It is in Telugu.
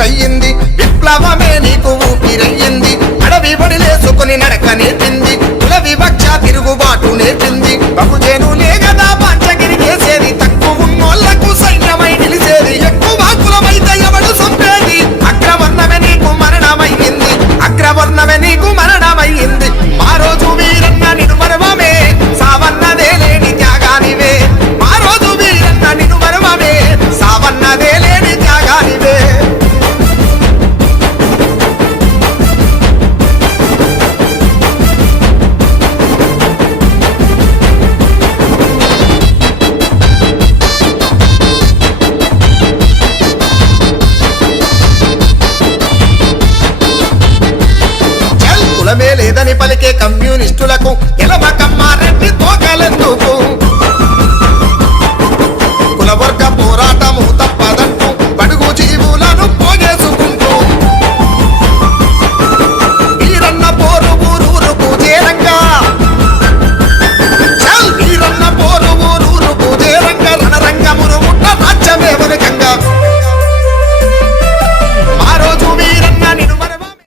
బ్రతుకయ్యింది విప్లవమే నీకు ఊపిరయ్యింది అడవి బడిలేసుకుని నడక నేర్పింది కుల వివక్ష తిరుగుబాటు నేర్పింది బహుజనులే గదా పంచగిరి చేసేది తక్కువ ఉన్నోళ్లకు సైన్యమై నిలిచేది ఎక్కువ కులమైతే ఎవడు సంపేది అగ్రవర్ణమే నీకు మరణమయ్యింది అగ్రవర్ణమే నీకు మరణమయ్యింది మా రోజు వీరన్న నిన్ను మరవమే సావన్నదే లేని త్యాగానివే మా రోజు వీరన్న నిన్ను మరవమే సావన్నదే లేని త్యాగానివే కులమే లేదని పలికే కమ్యూనిస్టులకు ఎలమ కమ్మార